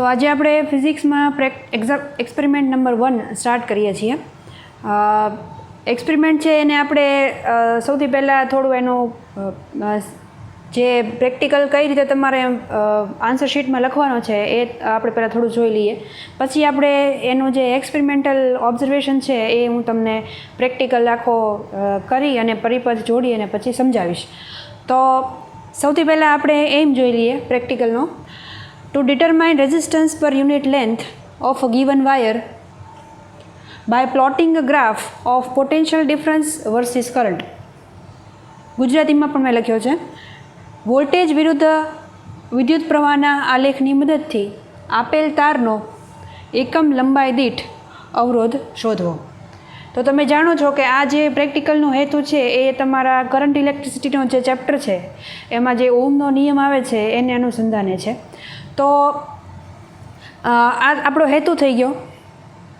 તો આજે આપણે ફિઝિક્સમાં એક્સપેરિમેન્ટ નંબર 1 સ્ટાર્ટ કરીએ છીએ. એક્સપેરિમેન્ટ છે એને આપણે સૌથી પહેલાં થોડું એનું જે પ્રેક્ટિકલ કઈ રીતે તમારે આન્સર શીટમાં લખવાનો છે એ આપણે પહેલાં થોડું જોઈ લઈએ. પછી આપણે એનું જે એક્સપેરિમેન્ટલ ઓબ્ઝર્વેશન છે એ હું તમને પ્રેક્ટિકલ આખો કરી અને પરિપથ જોડી અને પછી સમજાવીશ. તો સૌથી પહેલાં આપણે એમ જોઈ લઈએ પ્રેક્ટિકલનો. To determine resistance per unit length of a given wire by plotting a graph of potential difference versus current. ગુજરાતીમાં પણ મેં લખ્યો છે. વોલ્ટેજ વિરુદ્ધ વિદ્યુત પ્રવાહના આલેખની મદદથી આપેલ તારનો એકમ લંબાઈ દીઠ અવરોધ શોધવો. તો તમે જાણો છો કે આ જે પ્રેક્ટિકલનો હેતુ છે એ તમારા કરંટ ઇલેક્ટ્રિસિટીનો જે ચેપ્ટર છે એમાં જે ઓહમનો નિયમ આવે છે એને અનુસંધાને છે. તો આ આપણો હેતુ થઈ ગયો.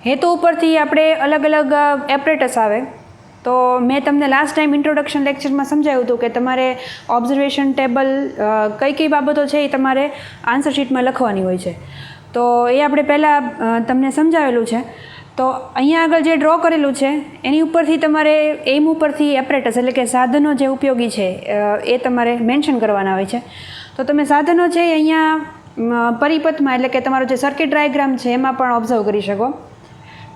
હેતુ ઉપરથી આપણે અલગ અલગ એપરેટસ આવે. તો મેં તમને લાસ્ટ ટાઈમ ઇન્ટ્રોડક્શન લેક્ચરમાં સમજાવ્યું હતું કે તમારે ઓબ્ઝર્વેશન ટેબલ કઈ કઈ બાબતો છે એ તમારે આન્સર શીટમાં લખવાની હોય છે. તો એ આપણે પહેલાં તમને સમજાવેલું છે. તો અહીંયા આગળ જે ડ્રો કરેલું છે એની ઉપરથી તમારે એમ ઉપરથી એપરેટસ એટલે કે સાધનો જે ઉપયોગી છે એ તમારે મેન્શન કરવાના હોય છે. તો તમે સાધનો છે અહીંયા પરિપથમાં એટલે કે તમારો જે સર્કિટ ડાયાગ્રામ છે એમાં પણ ઓબ્ઝર્વ કરી શકો.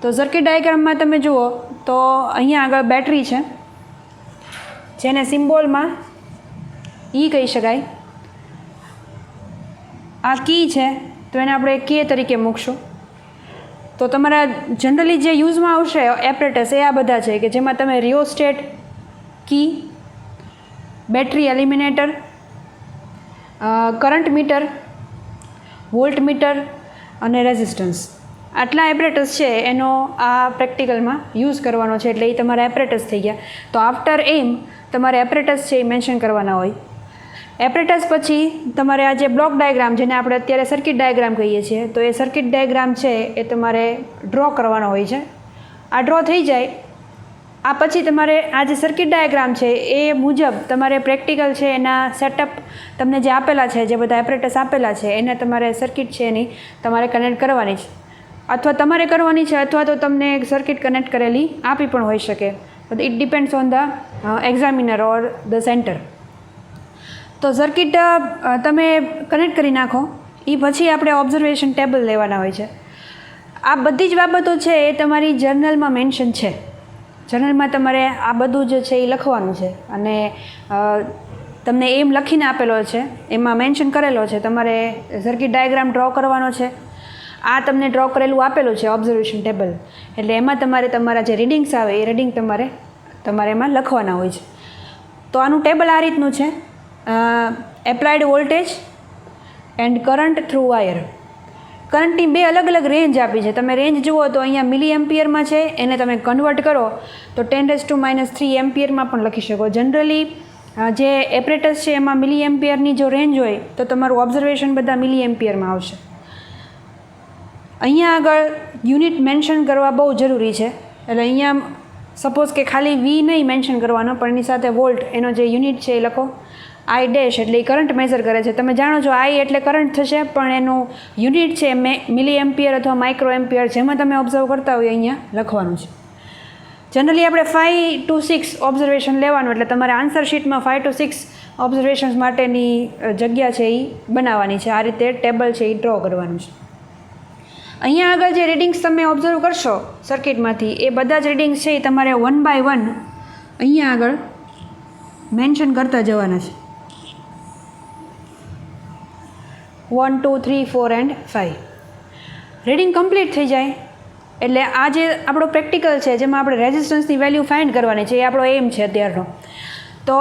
તો સર્કિટ ડાયાગ્રામમાં તમે જુઓ તો અહીંયા આગળ બેટરી છે જેને સિમ્બોલમાં ઈ કહી શકાય. આ કી છે તો એને આપણે કે તરીકે મૂકશું. તો તમારા જનરલી જે યુઝમાં આવશે એપરેટસ એ આ બધા છે કે જેમાં તમે rheostat, key, battery eliminator, current meter, volt meter અને રેઝિસ્ટન્સ આટલા એપરેટસ છે એનો આ પ્રેક્ટિકલમાં યુઝ કરવાનો છે. એટલે એ તમારા એપરેટસ થઈ ગયા. તો આફ્ટર એમ તમારે એપરેટસ છે એ મેન્શન કરવાના હોય. એપરેટસ પછી તમારે આ જે બ્લોક ડાયાગ્રામ જેને આપણે અત્યારે સર્કિટ ડાયાગ્રામ કહીએ છીએ તો એ સર્કિટ ડાયાગ્રામ છે એ તમારે ડ્રો કરવાનો હોય છે. આ ડ્રો થઈ જાય આ પછી તમારે આ જે સર્કિટ ડાયાગ્રામ છે એ મુજબ તમારે પ્રેક્ટિકલ છે એના સેટઅપ તમને જે આપેલા છે જે બધા એપરેટસ આપેલા છે એને તમારે સર્કિટ છે એની તમારે કનેક્ટ કરવાની છે. અથવા તમારે કરવાની છે અથવા તો તમને સર્કિટ કનેક્ટ કરેલી આપી પણ હોઈ શકે. It depends on the examiner or the centre. તો સર્કિટ તમે કનેક્ટ કરી નાખો એ પછી આપણે ઓબ્ઝર્વેશન ટેબલ લેવાના હોય છે. આ બધી જ બાબતો છે એ તમારી જર્નલમાં મેન્શન છે. જર્નલમાં તમારે આ બધું જ છે એ લખવાનું છે અને તમને એમ લખીને આપેલો છે એમાં મેન્શન કરેલો છે. તમારે સર્કિટ ડાયાગ્રામ ડ્રો કરવાનો છે. આ તમને ડ્રો કરેલું આપેલું છે ઓબ્ઝર્વેશન ટેબલ. એટલે એમાં તમારે તમારા જે રીડિંગ્સ આવે એ રીડિંગ તમારે એમાં લખવાના હોય છે. તો આનું ટેબલ આ રીતનું છે. Applied voltage end current through wire. કરંટની બે અલગ અલગ રેન્જ આપી છે. તમે રેન્જ જુઓ તો અહીંયા મિલી એમ્પિયરમાં છે. એને તમે કન્વર્ટ કરો તો 10⁻³ એમ્પિયરમાં પણ લખી શકો. જનરલી જે એપરેટસ છે એમાં મિલી એમ્પિયરની જો રેન્જ હોય તો તમારું ઓબ્ઝર્વેશન બધા મિલી એમ્પિયરમાં આવશે. અહીંયા આગળ યુનિટ મેન્શન કરવા બહુ જરૂરી છે. એટલે અહીંયા સપોઝ કે ખાલી વી નહીં મેન્શન કરવાનો પણ એની સાથે વોલ્ટ એનો જે યુનિટ છે એ લખો. આઈ ડેશ એટલે એ કરંટ મેઝર કરે છે. તમે જાણો છો આઈ એટલે કરંટ થશે પણ એનું યુનિટ છે મિલી એમ્પિયર અથવા માઇક્રો એમ્પિયર જેમાં તમે ઓબ્ઝર્વ કરતા હોય અહીંયા લખવાનું છે. જનરલી આપણે 5 to 6 ઓબ્ઝર્વેશન લેવાનું એટલે તમારે આન્સર શીટમાં 5 to 6 ઓબ્ઝર્વેશન્સ માટેની જગ્યા છે એ બનાવવાની છે. આ રીતે ટેબલ છે એ ડ્રો કરવાનું છે. અહીંયા આગળ જે રીડિંગ્સ તમે ઓબ્ઝર્વ કરશો સર્કિટમાંથી એ બધા જ રીડિંગ્સ છે એ તમારે 1 by 1 અહીંયા આગળ મેન્શન કરતા જવાના છે. 1, 2, 3, 4 and 5 રીડિંગ કમ્પ્લીટ થઈ જાય એટલે આ જે આપણો પ્રેક્ટિકલ છે જેમાં આપણે રેઝિસ્ટન્સની વેલ્યુ ફાઇન્ડ કરવાની છે એ આપણો એમ છે અત્યારનો. તો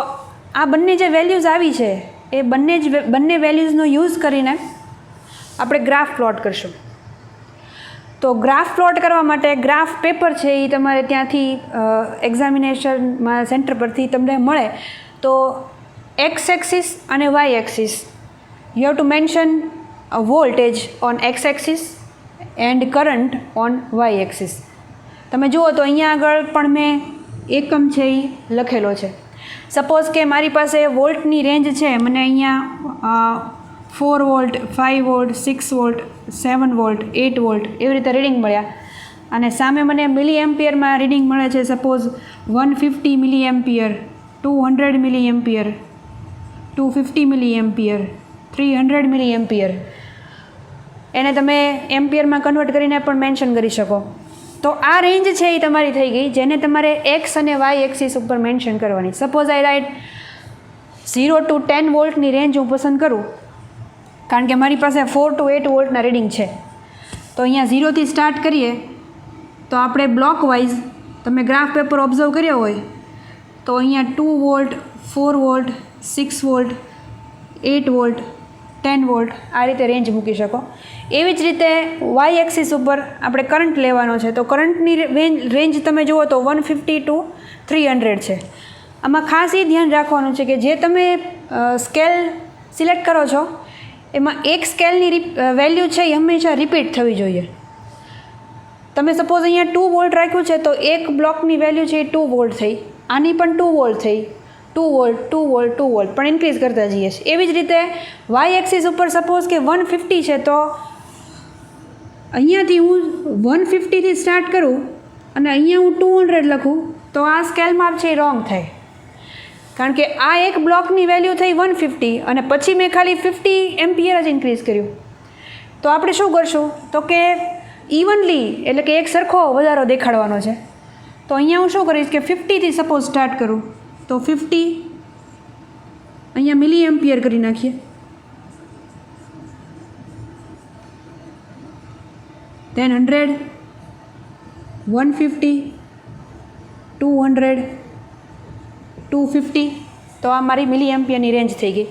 આ બંને જે વેલ્યુઝ આવી છે એ બંને વેલ્યુઝનો યુઝ કરીને આપણે ગ્રાફ પ્લોટ કરશું. તો ગ્રાફ પ્લોટ કરવા માટે ગ્રાફ પેપર છે એ તમારે ત્યાંથી એક્ઝામિનેશનમાં સેન્ટર પરથી તમને મળે. તો એક્સ એક્સિસ અને y axis you have to mention a voltage on x axis and current on y axis. તમે જુઓ તો અહીંયા આગળ પણ મેં એકમ છે એ લખેલો છે. સપોઝ કે મારી પાસે વોલ્ટની રેન્જ છે મને અહીંયા 4 volt, 5 volt, 6 volt, 7 volt, 8 volt એવી રીતે રીડિંગ મળ્યા. અને સામે મને મિલી એમ્પિયરમાં રીડિંગ મળે છે. સપોઝ 150 મિલી એમ્પિયર, 200 મિલી એમ્પિયર, 250 મિલી એમ્પિયર, 300 મિલી એમ્પિયર. એને તમે એમ્પિયરમાં કન્વર્ટ કરીને પણ મેન્શન કરી શકો. તો આ રેન્જ છે એ તમારી થઈ ગઈ, જેને તમારે એક્સ અને વાય એક્સિસ ઉપર મેન્શન કરવાની. સપોઝ આઈ રાઇટ 0 to 10 વોલ્ટની રેન્જ હું પસંદ કરું, કારણ કે મારી પાસે 4 to 8 વોલ્ટના રીડિંગ છે. તો અહીંયા 0થી સ્ટાર્ટ કરીએ તો આપણે બ્લોક વાઇઝ તમે ગ્રાફ પેપર ઓબ્ઝર્વ કર્યો હોય તો અહીંયા 2 volt, 4 volt, 6 volt, 8 volt, 10 volt આ રીતે રેન્જ મૂકી શકો. એવી જ રીતે વાય એક્સિસ ઉપર આપણે કરંટ લેવાનો છે. તો કરંટની રેન્જ તમે જુઓ તો 150 to 300 છે. આમાં ખાસ એ ધ્યાન રાખવાનું છે કે જે તમે સ્કેલ સિલેક્ટ કરો છો એમાં એક સ્કેલની વેલ્યુ છે એ હંમેશા રિપીટ થવી જોઈએ. તમે સપોઝ અહીંયા 2 વોલ્ટ રાખ્યું છે તો એક બ્લોકની વેલ્યુ છે એ 2 વોલ્ટ થઈ, આની પણ 2 વોલ્ટ થઈ, 2 વોલ્ટ, 2 વોલ્ટ, 2 વોલ્ટ પણ ઇન્ક્રીઝ કરતા જઈએ છીએ. એવી જ રીતે વાય એક્સિસ ઉપર સપોઝ કે 150 છે તો અહીંયાથી હું 150થી સ્ટાર્ટ કરું અને અહીંયા હું 200 લખું તો આ સ્કેલ માપ છે એ રોંગ થાય, કારણ કે આ એક બ્લોકની વેલ્યુ થઈ 150 અને પછી મેં ખાલી 50 એમ્પિયર જ ઇન્ક્રીઝ કર્યું. તો આપણે શું કરશું તો કે ઇવનલી એટલે કે એક સરખો વધારો દેખાડવાનો છે. તો અહીંયા હું શું કરીશ કે 50થી સપોઝ સ્ટાર્ટ કરું તો 50 અહીંયા મિલી એમ્પિયર કરી નાખીએ, then 100, 150, 200, 250. તો આ મારી મિલી એમ્પિયરની રેન્જ થઈ ગઈ.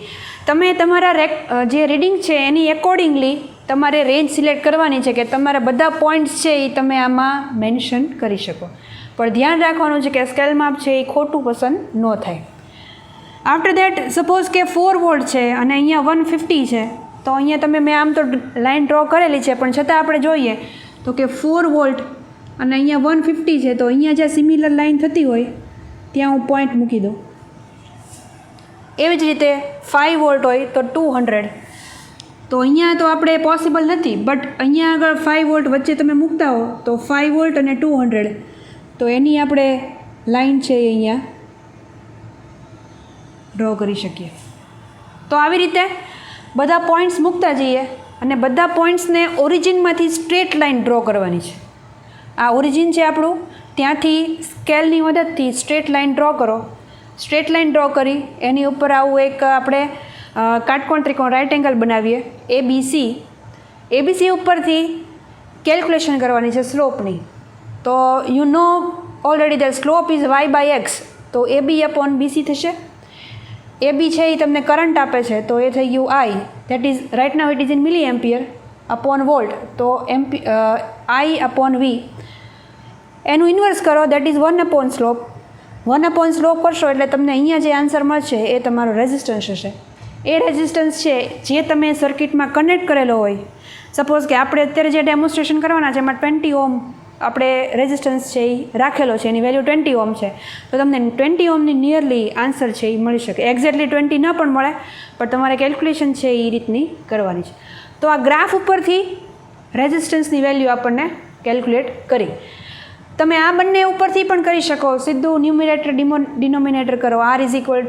તમે તમારા જે રીડિંગ છે એની એકોર્ડિંગલી તમારે રેન્જ સિલેક્ટ કરવાની છે કે તમારા બધા પોઈન્ટ્સ છે એ તમે આમાં મેન્શન કરી શકો. પણ ધ્યાન રાખવાનું છે કે સ્કેલ માપ છે એ ખોટું પસંદ ન થાય. આફ્ટર દેટ સપોઝ કે 4 વોલ્ટ છે અને અહીંયા 150 છે તો અહીંયા તમે મેં આમ તો લાઇન ડ્રો કરેલી છે પણ છતાં આપણે જોઈએ તો કે 4 વોલ્ટ અને અહીંયા 150 છે તો અહીંયા જ્યાં સિમિલર લાઇન થતી હોય ત્યાં હું પોઈન્ટ મૂકી દઉં. એવી જ રીતે 5 વોલ્ટ હોય તો 200. તો અહીંયા તો આપણે પોસિબલ નથી, બટ અહીંયા આગળ 5 વોલ્ટ વચ્ચે તમે મૂકતા હો તો 5 વોલ્ટ અને 200 તો એની આપણે લાઇન છે એ અહીંયા ડ્રો કરી શકીએ. તો આવી રીતે બધા પોઈન્ટ્સ મૂકતા જઈએ અને બધા પોઈન્ટ્સને ઓરિજિનમાંથી સ્ટ્રેટ લાઇન ડ્રો કરવાની છે. આ ઓરિજિન છે આપણું, ત્યાંથી સ્કેલની મદદથી સ્ટ્રેટ લાઇન ડ્રો કરો. સ્ટ્રેટ લાઇન ડ્રો કરી એની ઉપર આવું એક આપણે કાટકોણ ત્રિકોણ રાઇટ એંગલ બનાવીએ એબીસી. એબીસી ઉપરથી કેલ્ક્યુલેશન કરવાની છે સ્લોપની. તો you know already the slope is y by x, તો એબી અપોન બીસી થશે. એબી છે એ તમને કરંટ આપે છે તો એ થઈ ગયું I, that is right now it is in milli ampere upon volt, તો આઈ અપોન વી. એનું ઇન્વર્સ કરો, that is 1 upon slope. 1 upon slope કરશો એટલે તમને અહીંયા જે આન્સર મળશે એ તમારો રેઝિસ્ટન્સ હશે. એ રેઝિસ્ટન્સ છે જે તમે સર્કિટમાં કનેક્ટ કરેલો હોય. સપોઝ કે આપણે અત્યારે જે ડેમોન્સ્ટ્રેશન કરવાના છે એમાં 20 ઓમ આપણે રેઝિસ્ટન્સ છે એ રાખેલો છે, એની વેલ્યુ 20 ઓમ છે. તો તમને 20 ઓમની નિયરલી આન્સર છે એ મળી શકે. એક્ઝેક્ટલી 20 ન પણ મળે, પણ તમારે કેલ્ક્યુલેશન છે એ રીતની કરવાની છે. તો આ ગ્રાફ ઉપરથી રેઝિસ્ટન્સની વેલ્યુ આપણને કેલ્ક્યુલેટ કરી. તમે આ બંને ઉપરથી પણ કરી શકો, સીધું ન્યુમિનેટર ડિનોમિનેટર કરો, R is equal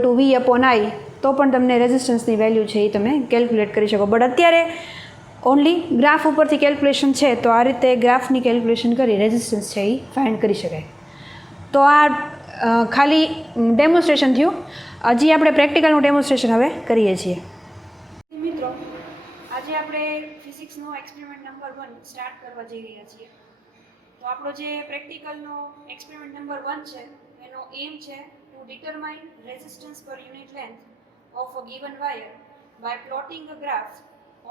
to V upon I, તો પણ તમને રેઝિસ્ટન્સની વેલ્યુ છે એ તમે કેલ્ક્યુલેટ કરી શકો. બટ અત્યારે ઓનલી ગ્રાફ ઉપરથી કેલ્ક્યુલેશન છે, તો આ રીતે ગ્રાફની કેલ્ક્યુલેશન કરી રેઝિસ્ટન્સ છે એ ફાઇન્ડ કરી શકાય. તો આ ખાલી ડેમોન્સ્ટ્રેશન થયું. હજી આપણે પ્રેક્ટિકલનું ડેમોન્સ્ટ્રેશન હવે કરીએ છીએ. મિત્રો, આજે આપણે ફિઝિક્સનો એક્સપેરિમેન્ટ નંબર 1 સ્ટાર્ટ કરવા જઈ રહ્યા છીએ. તો આપણો જે પ્રેક્ટિકલનો એક્સપેરિમેન્ટ નંબર 1 છે એનો એમ છે to determine resistance per unit length of a given wire by plotting a graph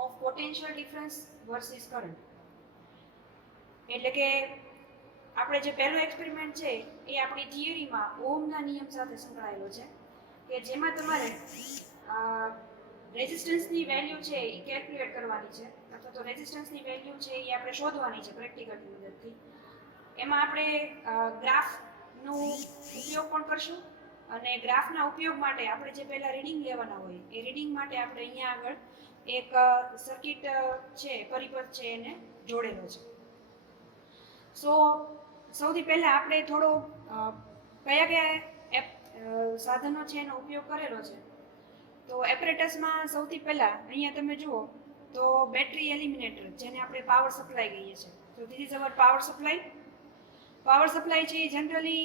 of potential difference versus current. એટલે કે આપણે જે પહેલો એક્સપેરિમેન્ટ છે એ આપણી થિયરીમાં ઓહમના નિયમ સાથે સંકળાયેલો છે, કે જેમાં તમારે રેઝિસ્ટન્સની વેલ્યુ છે એ કેલ્ક્યુલેટ કરવાની છે, અથવા તો રેઝિસ્ટન્સની વેલ્યુ છે એ આપણે શોધવાની છે પ્રેક્ટિકલની મદદથી. એમાં આપણે ગ્રાફનો ઉપયોગ પણ કરશું અને ગ્રાફના ઉપયોગ માટે આપણે જે પહેલાં રીડિંગ લેવાના હોય એ રીડિંગ માટે આપણે અહીંયા આગળ એક સર્કિટ છે, પરિપથ છે, એને જોડેલો છે. સો સૌથી પહેલાં આપણે થોડો કયા કયા સાધનો છે એનો ઉપયોગ કરેલો છે. તો એપરેટસમાં સૌથી પહેલાં અહીંયા તમે જુઓ તો બેટરી એલિમિનેટર, જેને આપણે પાવર સપ્લાય કહીએ છીએ. તો this is hour power supply. Power supply છે એ જનરલી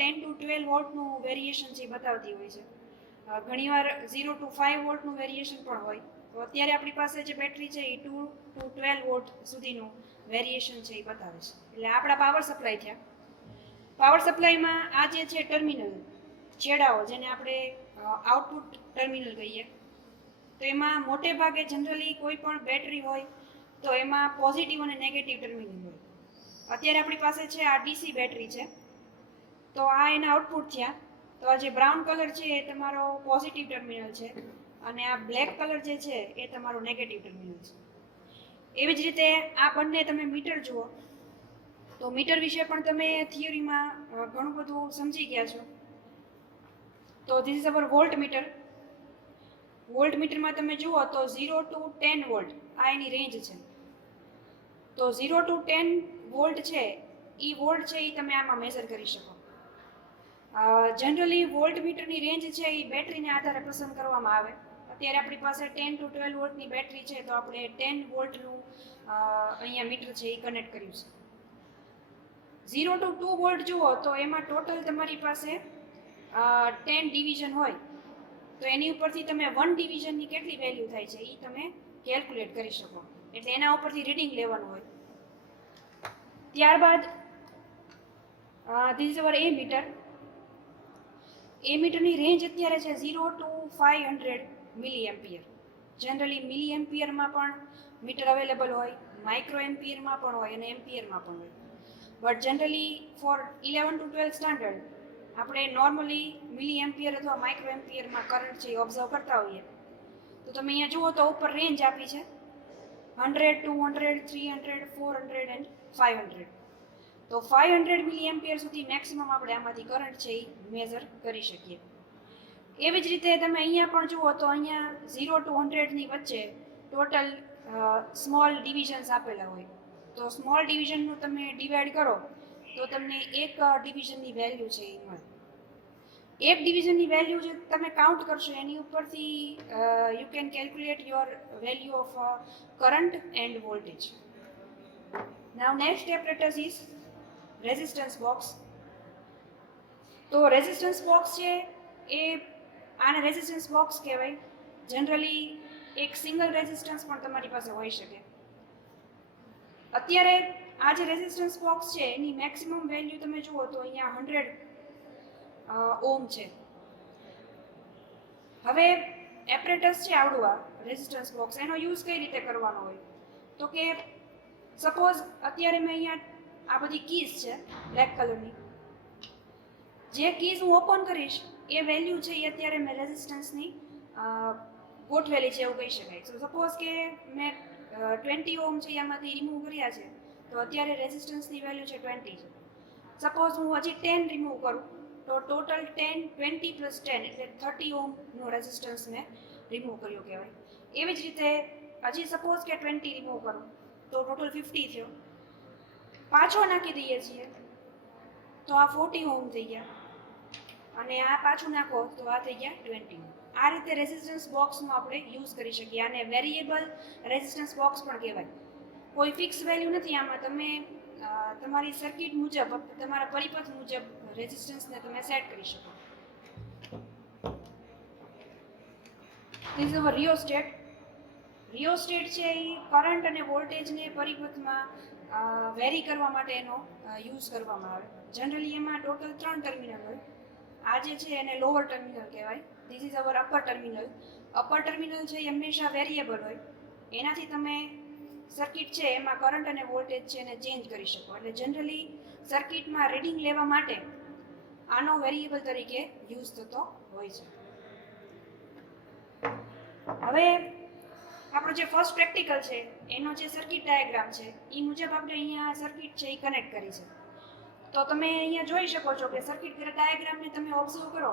10 to 12 વોલ્ટનું વેરિએશન છે એ બતાવતી હોય છે. ઘણીવાર 0 to 5 વોલ્ટનું વેરિએશન પણ હોય. તો અત્યારે આપણી પાસે જે બેટરી છે એ 2 to 12 વોલ્ટ સુધીનું વેરિએશન છે એ બતાવે છે. એટલે આપણા પાવર સપ્લાય થયા. પાવર સપ્લાયમાં આ જે છે ટર્મિનલ છેડાઓ, જેને આપણે આઉટપુટ ટર્મિનલ કહીએ, તો એમાં મોટે ભાગે જનરલી કોઈ પણ બેટરી હોય તો એમાં પોઝિટિવ અને નેગેટિવ ટર્મિનલ હોય. અત્યારે આપણી પાસે છે આ ડીસી બેટરી છે, તો આ એના આઉટપુટ થયા. તો આ જે બ્રાઉન કલર છે એ તમારો પોઝિટિવ ટર્મિનલ છે અને આ બ્લેક કલર જે છે એ તમારો નેગેટિવ ટર્મિનલ છે. એવી જ રીતે આ બંને તમે મીટર જુઓ તો મીટર વિશે પણ તમે થિયરીમાં ઘણું બધું સમજી ગયા છો. તો this is our voltmeter. Volt મીટરમાં તમે જુઓ તો 0 to 10 વોલ્ટ આ એની રેન્જ છે. તો 0 to 10 વોલ્ટ છે એ વોલ્ટ છે એ તમે આમાં મેઝર કરી શકો. જનરલી વોલ્ટ મીટરની રેન્જ છે એ બેટરીને આધારે પસંદ કરવામાં આવે. અત્યારે આપણી પાસે 10 to 12 વોલ્ટની બેટરી છે, તો આપણે 10 વોલ્ટનું અહીંયા મીટર છે એ કનેક્ટ કર્યું છે. 0 to 2 વોલ્ટ જુઓ તો એમાં ટોટલ તમારી પાસે 10 ડિવિઝન હોય, તો એની ઉપરથી તમે 1 ડિવિઝનની કેટલી વેલ્યુ થાય છે એ તમે કેલ્ક્યુલેટ કરી શકો. એટલે એના ઉપરથી રીડિંગ લેવાનું હોય. ત્યારબાદ this is our ammeter. એ મીટરની રેન્જ અત્યારે છે 0 to 500 milli ampere. Generally milli એમ્પિયરમાં પણ મીટર અવેલેબલ હોય, માઇક્રો એમ્પિયરમાં પણ હોય અને એમ્પિયરમાં પણ હોય. But generally for 11 to 12 standard આપણે નોર્મલી મિલી એમ્પિયર અથવા માઇક્રો એમ્પિયરમાં કરંટ છે એ ઓબ્ઝર્વ કરતા હોઈએ. તો તમે અહીંયા જુઓ તો ઉપર રેન્જ આપી છે 100, 200, 300, 400 એન્ડ 500. તો 500 મિલી એમ્પિયર સુધી મેક્સિમમ આપણે આમાંથી કરંટ છે એ મેઝર કરી શકીએ. એવી જ રીતે તમે અહીંયા પણ જુઓ તો અહીંયા 0 to 100ની વચ્ચે ટોટલ સ્મોલ ડિવિઝન્સ આપેલા હોય. તો સ્મોલ ડિવિઝનનું તમે ડિવાઈડ કરો તો તમને એક ડિવિઝનની વેલ્યુ છે એ મળે. એક ડિવિઝનની વેલ્યુ જે તમે કાઉન્ટ કરશો એની ઉપરથી you can calculate your value of current end voltage. Now next apparatus is resistance box. તો રેઝિસ્ટન્સ બોક્સ છે એ આને રેઝિસ્ટન્સ બોક્સ કહેવાય. જનરલી એક સિંગલ રેઝિસ્ટન્સ પણ તમારી પાસે હોઈ શકે. અત્યારે આ જે રેઝિસ્ટન્સ બોક્સ છે એની મેક્સિમમ વેલ્યુ તમે જુઓ તો અહીંયા 100 ઓમ છે. હવે એપરેટસ છે આવડું આ રેઝિસ્ટન્સ બોક્સ, એનો યુઝ કઈ રીતે કરવાનો હોય તો કે સપોઝ અત્યારે મેં અહીંયા આ બધી કીઝ છે બ્લેક કલરની. જે કીઝ હું ઓપન કરીશ એ વેલ્યુ છે એ અત્યારે મેં રેઝિસ્ટન્સની ગોઠવેલી છે એવું કહી શકાય. સો સપોઝ કે મેં 20 ઓમ છે એમાંથી રિમૂવ કર્યા છે, તો અત્યારે રેઝિસ્ટન્સની વેલ્યુ છે 20 છે. સપોઝ હું હજી 10 રિમૂવ કરું તો ટોટલ 10, 20 પ્લસ 10 એટલે 30 ઓમનો રેઝિસ્ટન્સ મેં રિમૂવ કર્યો કહેવાય. એવી જ રીતે હજી સપોઝ કે 20 રિમૂવ કરું તો ટોટલ 50 થયો. પાછો નાખી દઈએ છીએ તો આ 40 ઓમ થઈ ગયા અને આ પાછું નાખો તો આ થઈ ગયા 20 ઓમ. આ રીતે રેઝિસ્ટન્સ બોક્સનો આપણે યુઝ કરી શકીએ. આને વેરિયેબલ રેઝિસ્ટન્સ બોક્સ પણ કહેવાય. કોઈ ફિક્સ વેલ્યુ નથી આમાં. તમે તમારી સર્કિટ મુજબ, તમારા પરિપથ મુજબ રેઝિસ્ટન્સને તમે સેટ કરી શકો. This is hour rheostat. Rheostat છે એ કરંટ અને વોલ્ટેજને પરિપથમાં વેરી કરવા માટે એનો યુઝ કરવામાં આવે. જનરલી એમાં ટોટલ 3 ટર્મિનલ હોય. આ જે છે એને લોઅર ટર્મિનલ કહેવાય. This is hour upper terminal. Upper terminal છે એ હંમેશા વેરિયેબલ હોય. એનાથી તમે સર્કિટ છે એમાં કરંટ અને વોલ્ટેજ છે એને ચેન્જ કરી શકો. એટલે જનરલી સર્કિટમાં રીડિંગ લેવા માટે આનો વેરિયેબલ તરીકે યુઝ થતો હોય છે. હવે આપણો જે ફર્સ્ટ પ્રેક્ટિકલ છે એનો જે સર્કિટ ડાયાગ્રામ છે એ મુજબ આપણે અહીંયા સર્કિટ છે એ કનેક્ટ કરી છે. તો તમે અહીંયા જોઈ શકો છો કે સર્કિટ ડાયાગ્રામને તમે ઓબ્ઝર્વ કરો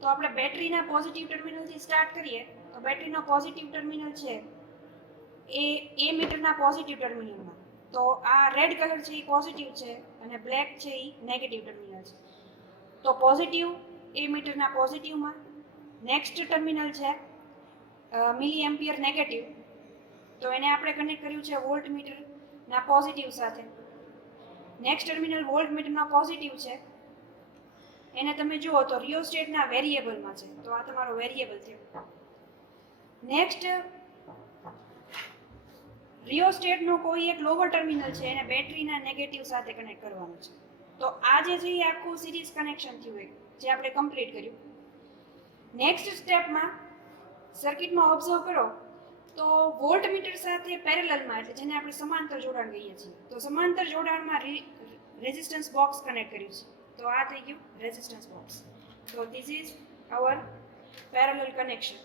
તો આપણે બેટરીના પોઝિટિવ ટર્મિનલથી સ્ટાર્ટ કરીએ તો બેટરીનો પોઝિટિવ ટર્મિનલ છે એ મીટરના પોઝિટિવ ટર્મિનલમાં, તો આ રેડ કલર છે એ પોઝિટિવ છે અને બ્લેક છે એ નેગેટિવ ટર્મિનલ છે. તો પોઝિટિવ એ મીટરના પોઝિટિવમાં, નેક્સ્ટ ટર્મિનલ છે મિલી એમ્પિયર નેગેટિવ, તો એને આપણે કનેક્ટ કર્યું છે વોલ્ટ મીટરના પોઝિટિવ સાથે. નેક્સ્ટ ટર્મિનલ વોલ્ટ મીટરના પોઝિટિવ છે, એને તમે જુઓ તો રિયોસ્ટેટના વેરિયેબલમાં છે, તો આ તમારો વેરિયેબલ થયો. નેક્સ્ટ રિયોસ્ટેટનો કોઈ એક લોવર ટર્મિનલ છે એને બેટરીના નેગેટિવ સાથે કનેક્ટ કરવાનું છે. તો આ જે છે એ આખું સિરીઝ કનેક્શન થયું હોય જે આપણે કમ્પ્લીટ કર્યું. નેક્સ્ટ સ્ટેપમાં સર્કિટમાં ઓબ્ઝર્વ કરો તો વોલ્ટ મીટર સાથે પેરેલલમાં, એટલે જેને આપણે સમાંતર જોડાણ કહીએ છીએ, તો સમાંતર જોડાણમાં રેઝિસ્ટન્સ બોક્સ કનેક્ટ કર્યું છે. તો આ થઈ ગયું રેઝિસ્ટન્સ બોક્સ. તો this is hour parallel connection.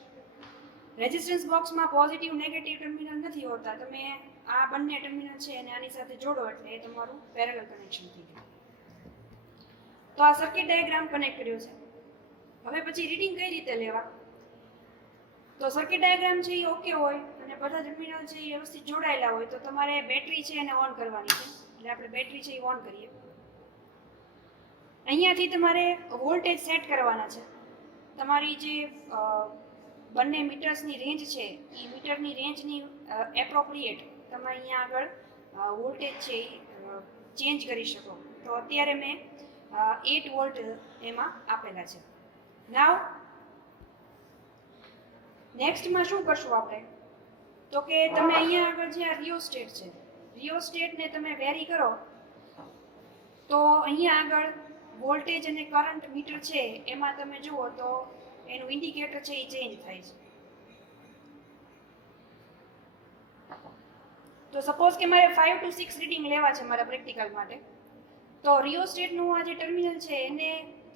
Resistance બોક્સમાં પોઝિટિવ નેગેટિવ ટર્મિનલ નથી હોતા, તમે આ બંને ટર્મિનલ છે અને આની સાથે જોડો એટલે એ તમારું પેરેલલ કનેક્શન થઈ ગયું. તો આ સર્કિટ ડાયાગ્રામ કનેક્ટ કર્યો છે. હવે પછી રીડિંગ કઈ રીતે લેવા? તો સર્કિટ ડાયાગ્રામ છે એ ઓકે હોય અને બધા ટર્મિનલ છે એ વ્યવસ્થિત જોડાયેલા હોય તો તમારે બેટરી છે એને ઓન કરવાની છે. એટલે આપણે બેટરી છે એ ઓન કરીએ. અહીંયાથી તમારે વોલ્ટેજ સેટ કરવાના છે. તમારી જે બંને મીટર્સની રેન્જ છે એ મીટરની રેન્જની એપ્રોપ્રિએટ તમે અહીંયા આગળ વોલ્ટેજ છે એ ચેન્જ કરી શકો. તો અત્યારે મેં 8 વોલ્ટ એમાં આપેલા છે. નાવ નેક્સ્ટમાં શું કરશું આપણે? તો કે તમે અહીંયા આગળ જે આ રિયોસ્ટેટ છે, રિયોસ્ટેટને તમે વેરી કરો તો અહીંયા આગળ વોલ્ટેજ અને કરંટ મીટર છે એમાં તમે જુઓ તો એનું ઇન્ડિકેટર છે એ ચેન્જ થાય છે. તો સપોઝ કે મારે 5 to 6 રીડિંગ લેવા છે મારા પ્રેક્ટિકલ માટે, તો રિયોસ્ટેટનું આ જે ટર્મિનલ છે એને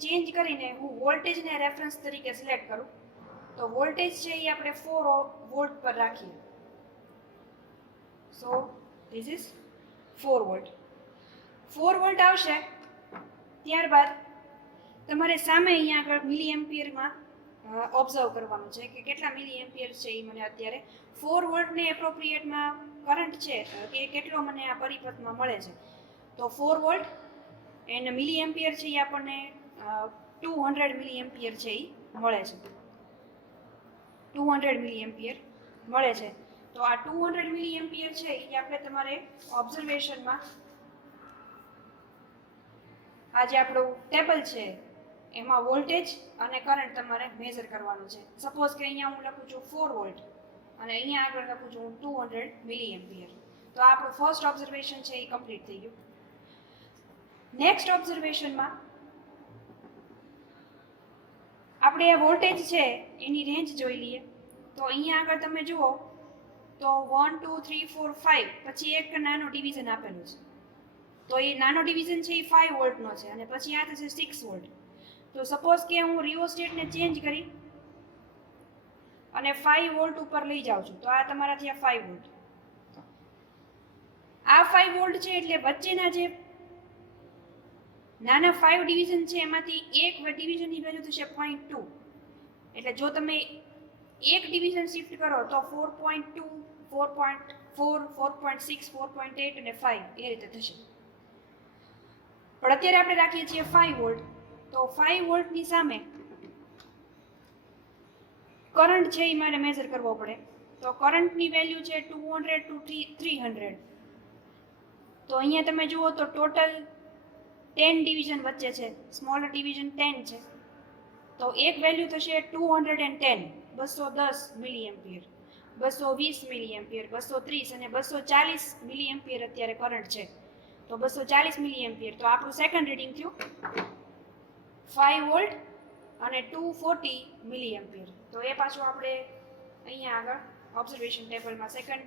ચેન્જ કરીને હું વોલ્ટેજને રેફરન્સ તરીકે સિલેક્ટ કરું. તો વોલ્ટેજ છે એ આપણે 4 વોલ્ટ પર રાખીએ. So this is 4 volt. 4 volt આવશે ત્યારબાદ તમારે સામે અહીંયા આગળ મિલી એમ્પિયરમાં ઓબ્ઝર્વ કરવાનું છે કે કેટલા મિલી એમ્પિયર છે એ મને અત્યારે 4 વોલ્ટને એપ્રોપ્રિએટમાં કરંટ છે કે કેટલો મને આ પરિપથમાં મળે છે. તો 4 વોલ્ટ એન્ડ મિલી એમ્પિયર છે એ આપણને 200 મિલી એમ્પિયર છે એ મળે છે. 200 મિલી એમ્પિયર મળે છે. તો આ 200 મિલી એમ્પિયર છે એ આપણે તમારે ઓબ્ઝર્વેશનમાં આ જે આપણું ટેબલ છે એમાં વોલ્ટેજ અને કરંટ તમારે મેઝર કરવાનું છે. સપોઝ કે અહીંયા હું લખું છું 4 વોલ્ટ અને અહીંયા આગળ લખું છું 200 મિલી એમ્પિયર. તો આપણું ફર્સ્ટ ઓબ્ઝર્વેશન છે એ કમ્પ્લીટ થઈ ગયું. નેક્સ્ટ ઓબ્ઝર્વેશનમાં આપણે આ વોલ્ટેજ છે એની રેન્જ જોઈ લઈએ. તો અહીંયા આગળ તમે જુઓ તો 1 2 3 4 5 પછી એક નાનો ડિવિઝન આપેલું છે. તો એ નાનો ડિવિઝન છે એ 5 વોલ્ટનો છે અને પછી આ થશે 6 વોલ્ટ. તો સપોઝ કે હું રિયોસ્ટેટને ચેન્જ કરી અને 5 વોલ્ટ ઉપર લઈ જાઉં છું, તો આ તમારા થયા 5 વોલ્ટ. આ 5 વોલ્ટ છે એટલે વચ્ચેના જે નાના 5 ડિવિઝન છે એમાંથી એક ડિવિઝનની વેલ્યુ થશે 0.2. એટલે જો તમે એક ડિવિઝન શિફ્ટ કરો તો 4.2 4.4 4.6 4.8 અને 5 એ રીતે થશે. પણ અત્યારે આપણે રાખીએ છીએ 5 વોલ્ટ. તો 5 વોલ્ટની સામે કરંટ છે એ મારે મેઝર કરવો પડે. તો કરંટની વેલ્યુ છે 200 to 300. તો અહીંયા તમે જુઓ તો ટોટલ 10 ડિવિઝન વચ્ચે છે, સ્મોલર ડિવિઝન 10 છે. તો એક વેલ્યુ થશે 210 210 મિલી એમ્પિયર, 220 મિલી એમ્પિયર, 230 અને 240 મિલી એમ્પિયર અત્યારે કરંટ છે. તો 240 મિલી એમ્પિયર. તો આપણું સેકન્ડ રીડિંગ થયું 5 વોલ્ટ અને 240 મિલી એમ્પિયર. તો એ પાછું આપણે અહીંયા આગળ ઓબ્ઝર્વેશન ટેબલમાં સેકન્ડ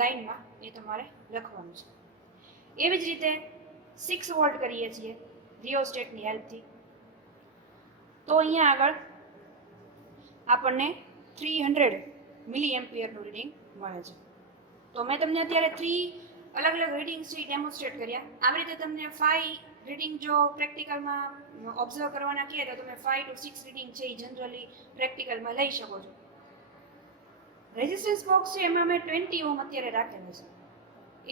લાઇનમાં એ તમારે લખવાનું છે. એવી જ રીતે 6 વોલ્ટ કરીએ છીએ રિયોસ્ટેટની હેલ્પથી. તો અહીંયા આગળ આપણને 300 મિલી એમ્પિયરનું રીડિંગ મળે છે. તો મેં તમને અત્યારે 3 અલગ અલગ રીડિંગ્સ છે એ ડેમોન્સ્ટ્રેટ કર્યા. આવી રીતે તમને 5 રીડિંગ જો પ્રેક્ટિકલમાં ઓબ્ઝર્વ કરવાના કહે તો તમે 5 to 6 રીડિંગ છે એ જનરલી પ્રેક્ટિકલમાં લઈ શકો છો. રેઝિસ્ટન્સ બોક્સ છે એમાં મેં 20 ઓહ્મ અત્યારે રાખેલો છે.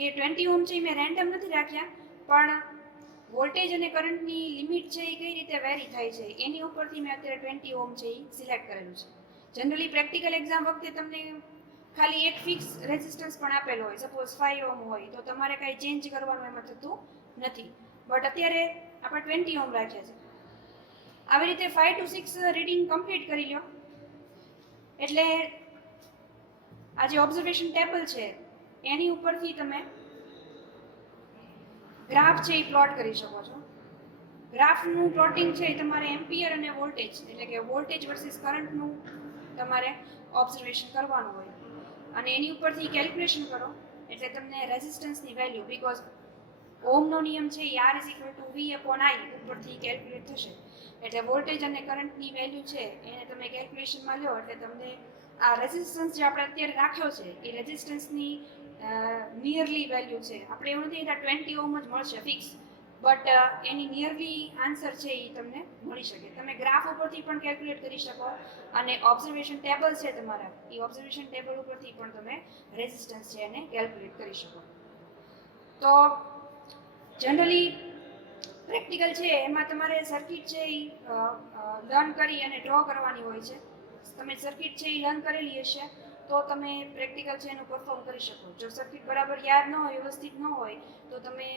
એ 20 ઓહ્મ છે એ મેં રેન્ડમ નથી રાખ્યા, પણ વોલ્ટેજ અને કરંટની લિમિટ છે એ કઈ રીતે વેરી થાય છે એની ઉપરથી મેં અત્યારે 20 ઓહ્મ છે એ સિલેક્ટ કરેલું છે. જનરલી પ્રેક્ટિકલ એક્ઝામ વખતે તમને ખાલી એક ફિક્સ રેઝિસ્ટન્સ પણ આપેલો હોય, સપોઝ 5 ઓહ્મ હોય તો તમારે કાંઈ ચેન્જ કરવાનું એમાં થતું નથી, બટ અત્યારે આપણે 20 ઓહ્મ રાખ્યા છે. આવી રીતે 5 to 6 રીડિંગ કમ્પ્લીટ કરી લો એટલે આ જે ઓબ્ઝર્વેશન ટેબલ છે એની ઉપરથી તમે ગ્રાફ છે એ પ્લોટ કરી શકો છો. ગ્રાફનું પ્લોટિંગ છે એ તમારે એમ્પિયર અને વોલ્ટેજ એટલે કે વોલ્ટેજ વર્સિસ કરંટનું તમારે ઓબ્ઝર્વેશન કરવાનું હોય અને એની ઉપરથી કેલ્ક્યુલેશન કરો એટલે તમને રેઝિસ્ટન્સની વેલ્યુ, બીકોઝ ઓહમનો નિયમ છે એ R = V/I ઉપરથી કેલ્ક્યુલેટ થશે, એટલે વોલ્ટેજ અને કરંટની વેલ્યુ છે એને તમે કેલ્ક્યુલેશનમાં લો એટલે તમને આ રેઝિસ્ટન્સ જે આપણે અત્યારે રાખ્યો છે એ રેઝિસ્ટન્સની નિયરલી વેલ્યુ છે. આપણે એવું નથી કહેતા 20 ઓહ્મ જ મળશે fix, but any nearly answer છે એ તમને મળી શકે. તમે ગ્રાફ ઉપરથી પણ કેલ્ક્યુલેટ કરી શકો અને ઓબ્ઝર્વેશન ટેબલ છે તમારા એ ઓબ્ઝર્વેશન ટેબલ ઉપરથી પણ તમે રેઝિસ્ટન્સ છે એને કેલ્ક્યુલેટ કરી શકો. તો જનરલી પ્રેક્ટિકલ છે એમાં તમારે સર્કિટ છે એ લર્ન કરી અને ડ્રો કરવાની હોય છે. તમે સર્કિટ છે એ લર્ન કરેલી હશે તો તમે પ્રેક્ટિકલ છે એનું પરફોર્મ કરી શકો. જો સર્કિટ બરાબર યાદ ન હોય, વ્યવસ્થિત ન હોય તો તમે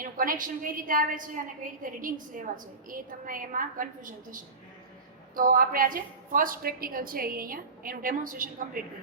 એનું કનેક્શન કઈ રીતે આવે છે અને કઈ રીતે રીડિંગ્સ લેવા છે એ તમને એમાં કન્ફ્યુઝન થશે. તો આપણે આજે ફર્સ્ટ પ્રેક્ટિકલ છે એ અહીંયા એનું ડેમોન્સ્ટ્રેશન કમ્પ્લીટ કર્યું.